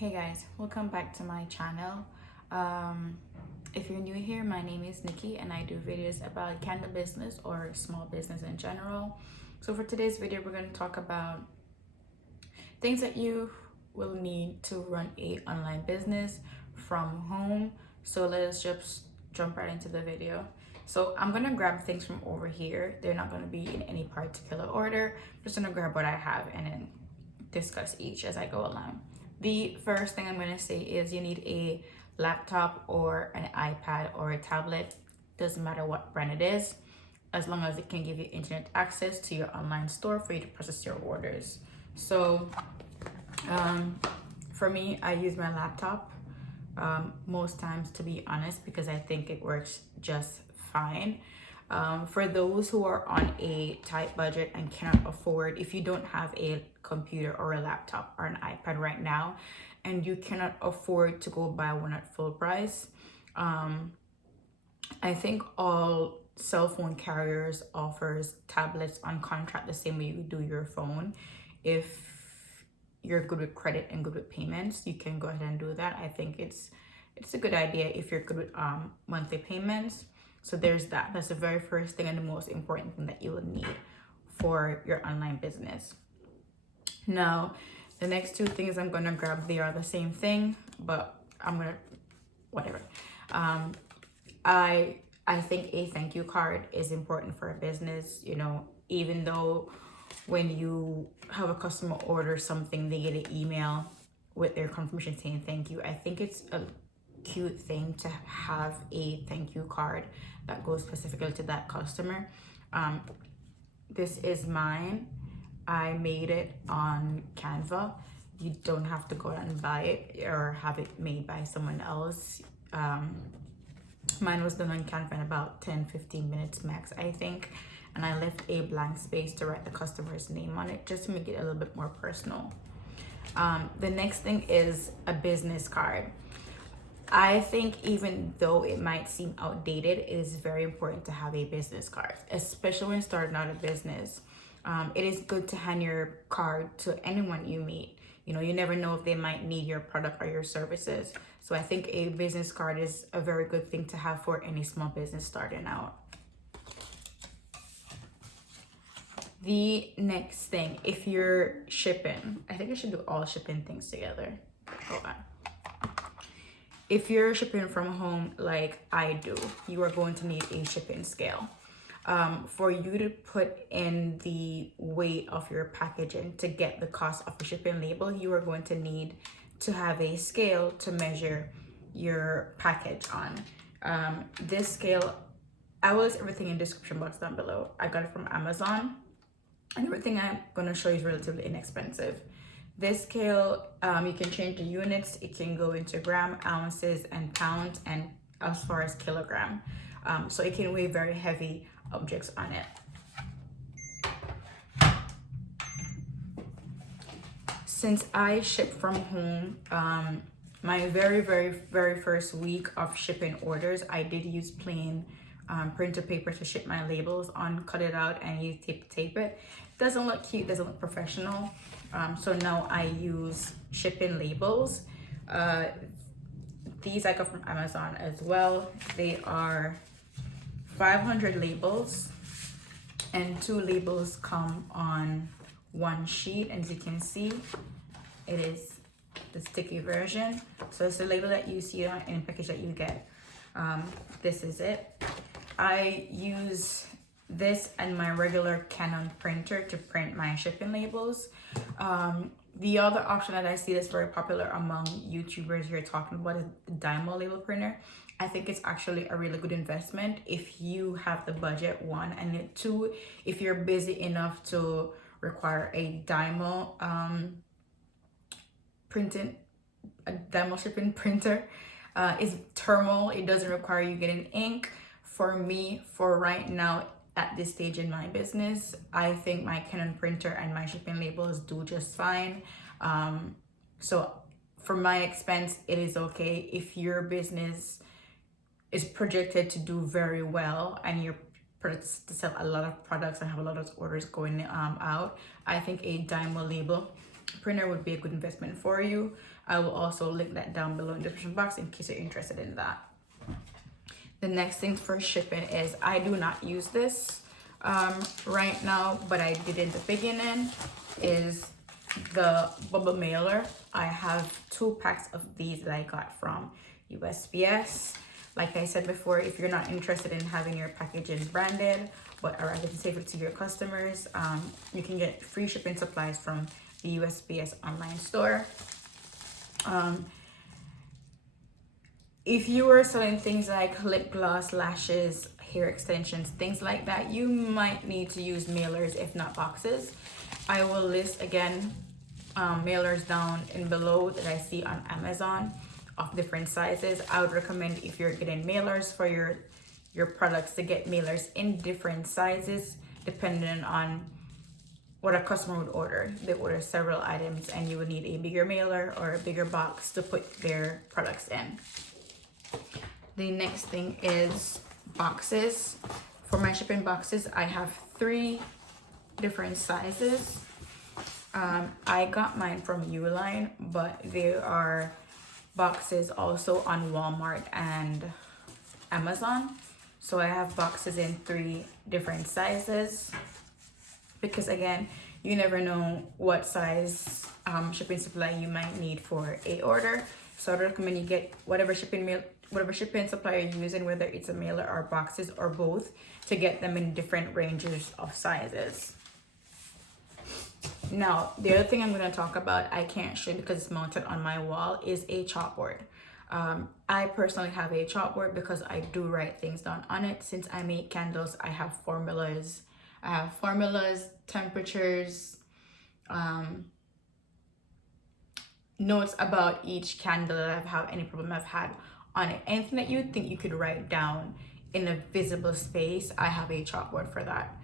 Hey guys, welcome back to my channel. If you're new here, my name is Nikki and I do videos about candle business or small business in general. So for today's video, we're going to talk about things that you will need to run a online business from home. So let's just jump right into the video. So I'm going to grab things from over here. They're not going to be in any particular order. I'm just going to grab what I have and then discuss each as I go along. The first thing I'm going to say is you need a laptop or an iPad or a tablet. Doesn't matter what brand it is, as long as it can give you internet access to your online store for you to process your orders. So for me, I use my laptop most times, to be honest, because I think it works just fine. For those who are on a tight budget and cannot afford, if you don't have a computer or a laptop or an iPad right now and you cannot afford to go buy one at full price, I think all cell phone carriers offers tablets on contract the same way you do your phone. If you're good with credit and good with payments, you can go ahead and do that. I think it's a good idea if you're good with monthly payments. So there's that. That's the very first thing and the most important thing that you will need for your online business. Now, the next two things I'm going to grab, they are the same thing, but I'm going to, whatever. I think a thank you card is important for a business. You know, even though when you have a customer order something, they get an email with their confirmation saying thank you. I think it's a cute thing to have a thank you card that goes specifically to that customer. This is mine. I made it on Canva. You don't have to go out and buy it or have it made by someone else. Mine was done on Canva in about 10-15 minutes max, I think, and I left a blank space to write the customer's name on it just to make it a little bit more personal. The next thing is a business card. I think even though it might seem outdated, it is very important to have a business card, especially when starting out a business. It is good to hand your card to anyone you meet. You know, you never know if they might need your product or your services. So I think a business card is a very good thing to have for any small business starting out. The next thing, if you're shipping, I think I should do all shipping things together. Hold on. If you're shipping from home like I do, you are going to need a shipping scale. For you to put in the weight of your packaging to get the cost of a shipping label, you are going to need to have a scale to measure your package on. This scale, I will list everything in the description box down below. I got it from Amazon, and everything I'm going to show you is relatively inexpensive. This scale, you can change the units. It can go into gram, ounces, and pounds, and as far as kilogram. So it can weigh very heavy objects on it. Since I ship from home, my very first week of shipping orders, I did use plain printer paper to ship my labels on, cut it out and use tape to tape it. Doesn't look cute, doesn't look professional. So now I use shipping labels. These I got from Amazon as well. They are 500 labels, and 2 labels come on one sheet. And as you can see, it is the sticky version. So it's the label that you see in the package that you get. This is it. I use this and my regular Canon printer to print my shipping labels. The other option that I see that's very popular among YouTubers here talking about is the dymo label printer. I think it's actually a really good investment if you have the budget, one, and two, if you're busy enough to require a dymo shipping printer. It's thermal. It doesn't require you getting ink. For me, for right now, at this stage in my business, I think my Canon printer and my shipping labels do just fine. So for my expense, it is okay. If your business is projected to do very well and you're to sell a lot of products and have a lot of orders going out, I think a dymo label printer would be a good investment for you. I will also link that down below in the description box in case you're interested in that. The next thing for shipping is, I do not use this right now, but I did in the beginning, is the bubble mailer. I have 2 packs of these that I got from USPS. Like I said before, if you're not interested in having your packaging branded, but are rather to save it to your customers, you can get free shipping supplies from the USPS online store. If you are selling things like lip gloss, lashes, hair extensions, things like that, you might need to use mailers, if not boxes. I will list again mailers down in below that I see on Amazon of different sizes. I would recommend, if you're getting mailers for your products, to get mailers in different sizes depending on what a customer would order. They order several items and you would need a bigger mailer or a bigger box to put their products in. The next thing is boxes. For my shipping boxes, I have 3 different sizes. I got mine from Uline, but there are boxes also on Walmart and Amazon. So I have boxes in 3 different sizes, because again, you never know what size shipping supply you might need for a order. So I recommend you get whatever shipping supply you're using, whether it's a mailer or boxes or both, to get them in different ranges of sizes. Now, the other thing I'm going to talk about, I can't show because it's mounted on my wall, is a chalkboard. I personally have a chalkboard because I do write things down on it. Since I make candles, I have formulas. Temperatures, notes about each candle that I've had, any problem I've had on it. Anything that you think you could write down in a visible space, I have a chalkboard for that.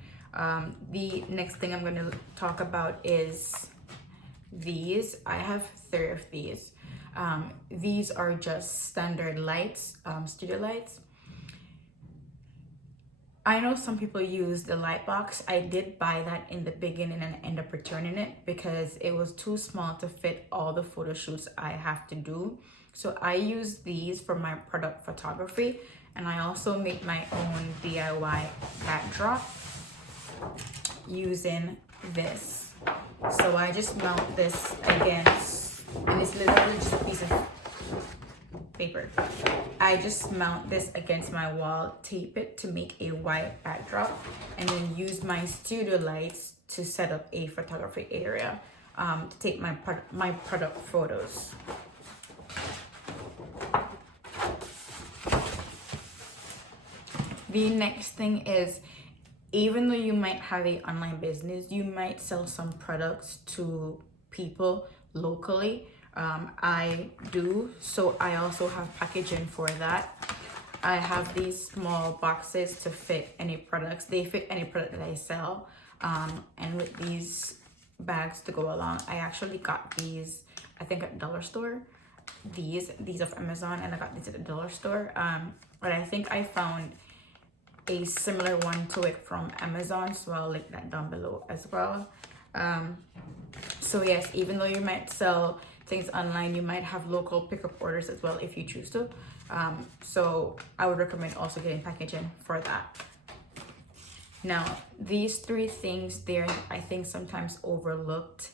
The next thing I'm going to talk about is these. I have 3 of these. These are just standard lights, studio lights. I know some people use the light box. I did buy that in the beginning and end up returning it because it was too small to fit all the photo shoots I have to do. So I use these for my product photography, and I also make my own DIY backdrop using this. So I just mount this against, and it's literally just a piece of paper. I just mount this against my wall, tape it to make a white backdrop, and then use my studio lights to set up a photography area to take my product photos. The next thing is, even though you might have an online business, you might sell some products to people locally. I do, so I also have packaging for that. I have these small boxes to fit any products. They fit any product that I sell, and with these bags to go along. I actually got these, I think, at the dollar store. These of Amazon, and I got these at the dollar store. But I think I found a similar one to it from Amazon, so I'll link that down below as well. So yes, even though you might sell things online, you might have local pickup orders as well if you choose to. So I would recommend also getting packaging for that. Now, these 3 things, they're, I think, sometimes overlooked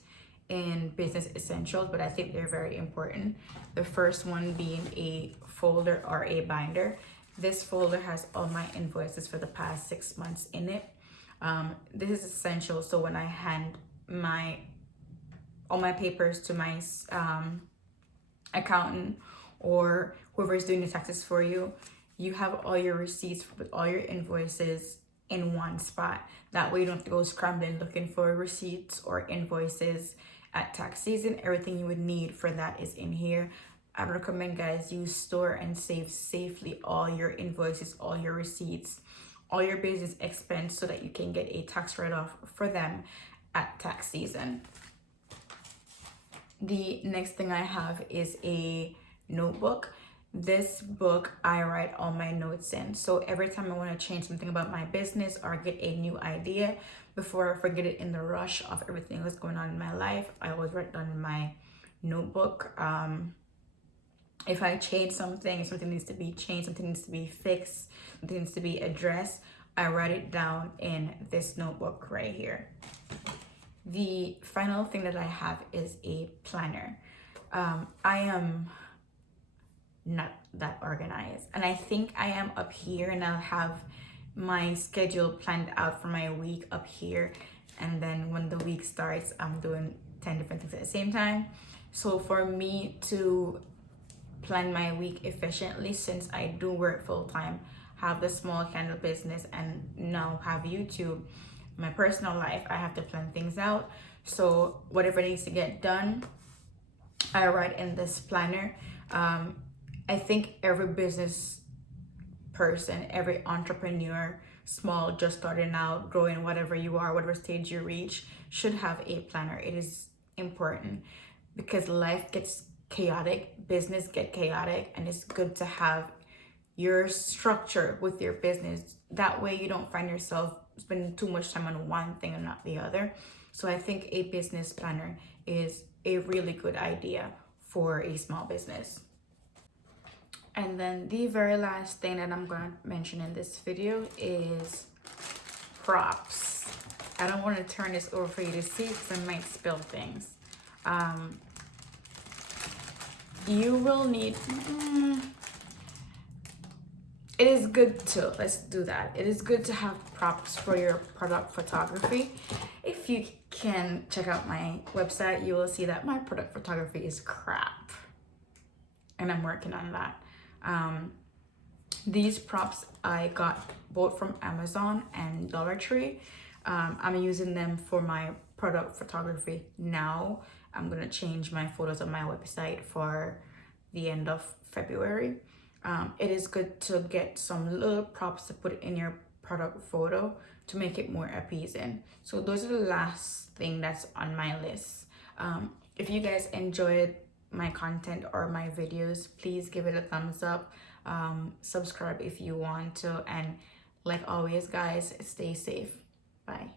in business essentials, but I think they're very important. The first one being a folder or a binder. This folder has all my invoices for the past 6 months in it. This is essential, so when I hand all my papers to my accountant or whoever's doing the taxes for you, you have all your receipts with all your invoices in one spot. That way you don't have to go scrambling looking for receipts or invoices at tax season. Everything you would need for that is in here. I recommend, guys, you store and save safely all your invoices, all your receipts, all your business expense, so that you can get a tax write-off for them at tax season. The next thing I have is a notebook. This book, I write all my notes in. So every time I want to change something about my business or get a new idea, before I forget it in the rush of everything that's going on in my life, I always write down in my notebook. If I change something, something needs to be changed, something needs to be fixed, something needs to be addressed, I write it down in this notebook right here. The final thing that I have is a planner. I am not that organized, and I think I am up here, and I'll have my schedule planned out for my week up here, and then when the week starts, I'm doing 10 different things at the same time. So for me to plan my week efficiently, since I do work full-time, have the small candle business, and now have YouTube, my personal life, I have to plan things out. So whatever needs to get done, I write in this planner. I think every business person, every entrepreneur, small, just starting out, growing, whatever you are, whatever stage you reach, should have a planner. It is important because life gets chaotic, business get chaotic, and it's good to have your structure with your business. That way you don't find yourself spending too much time on one thing and not the other. So I think a business planner is a really good idea for a small business. And then the very last thing that I'm gonna mention in this video is props. I don't want to turn this over for you to see because I might spill things. You will need, it is good to, let's do that. It is good to have props for your product photography. If you can check out my website, you will see that my product photography is crap. And I'm working on that. These props I got both from Amazon and Dollar Tree. I'm using them for my product photography now. I'm gonna change my photos on my website for the end of February. It is good to get some little props to put in your product photo to make it more appeasing. So those are the last thing that's on my list. If you guys enjoyed my content or my videos, please give it a thumbs up. Subscribe if you want to, and like always guys, stay safe. Bye.